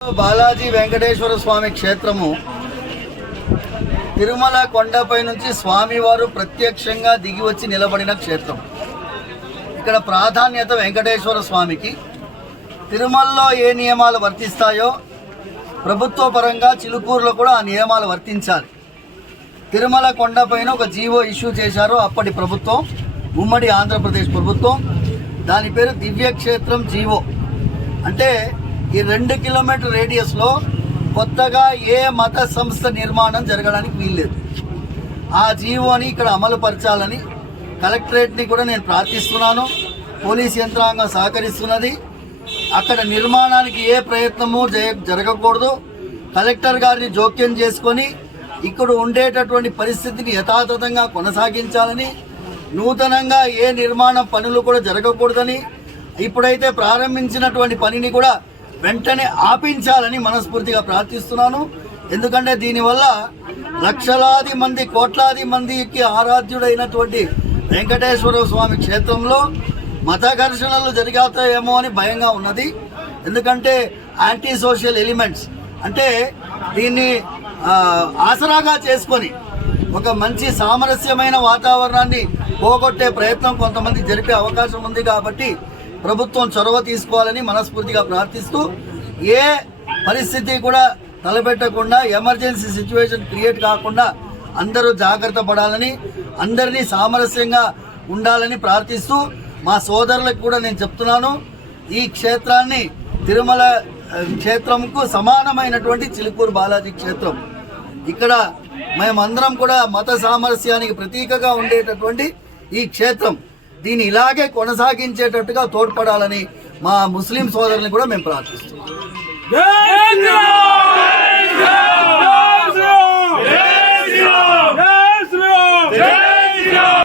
బాలాజీ వెంకటేశ్వర స్వామి క్షేత్రము తిరుమల కొండపై నుంచి స్వామివారు ప్రత్యక్షంగా దిగి వచ్చి నిలబడిన క్షేత్రం. ఇక్కడ ప్రాధాన్యత వెంకటేశ్వర స్వామికి. తిరుమలలో ఏ నియమాలు వర్తిస్తాయో ప్రభుత్వ పరంగా చిలుకూరులో కూడా ఆ నియమాలు వర్తించాలి. తిరుమల కొండపైన ఒక జీవో ఇష్యూ చేశారు అప్పటి ప్రభుత్వం, ఉమ్మడి ఆంధ్రప్రదేశ్ ప్రభుత్వం. దాని పేరు దివ్యక్షేత్రం జీవో. అంటే ఈ 2 కిలోమీటర్ రేడియస్లో కొత్తగా ఏ మత సంస్థ నిర్మాణం జరగడానికి వీల్లేదు. ఆ జీవోని ఇక్కడ అమలు పరచాలని కలెక్టరేట్ని కూడా నేను ప్రార్థిస్తున్నాను. పోలీస్ యంత్రాంగం సహకరిస్తున్నది. అక్కడ నిర్మాణానికి ఏ ప్రయత్నము జరగకూడదు. కలెక్టర్ గారిని జోక్యం చేసుకొని ఇక్కడ ఉండేటటువంటి పరిస్థితిని యథాతథంగా కొనసాగించాలని, నూతనంగా ఏ నిర్మాణ పనులు కూడా జరగకూడదని, ఇప్పుడైతే ప్రారంభించినటువంటి పనిని కూడా వెంటనే ఆపించాలని మనస్ఫూర్తిగా ప్రార్థిస్తున్నాను. ఎందుకంటే దీనివల్ల లక్షలాది మంది, కోట్లాది మందికి ఆరాధ్యుడైనటువంటి వెంకటేశ్వర స్వామి క్షేత్రంలో మత ఘర్షణలు జరిగాతాయేమో అని భయంగా ఉన్నది. ఎందుకంటే యాంటీ సోషల్ ఎలిమెంట్స్ అంటే దీన్ని ఆసరాగా చేసుకొని ఒక మంచి సామరస్యమైన వాతావరణాన్ని పోగొట్టే ప్రయత్నం కొంతమంది జరిపే అవకాశం ఉంది. కాబట్టి ప్రభుత్వం చొరవ తీసుకోవాలని మనస్ఫూర్తిగా ప్రార్థిస్తూ, ఏ పరిస్థితి కూడా తలపెట్టకుండా, ఎమర్జెన్సీ సిచ్యువేషన్ క్రియేట్ కాకుండా అందరూ జాగ్రత్త పడాలని, అందరినీ సామరస్యంగా ఉండాలని ప్రార్థిస్తూ, మా సోదరులకు కూడా నేను చెప్తున్నాను, ఈ క్షేత్రాన్ని తిరుమల క్షేత్రంకు సమానమైనటువంటి చిలుకూరు బాలాజీ క్షేత్రం. ఇక్కడ మేమందరం కూడా మత సామరస్యానికి ప్రతీకగా ఉండేటటువంటి ఈ క్షేత్రం, దీన్ని ఇలాగే కొనసాగించేటట్టుగా తోడ్పడాలని మా ముస్లిం సోదరులను కూడా మేము ప్రార్థిస్తున్నాం.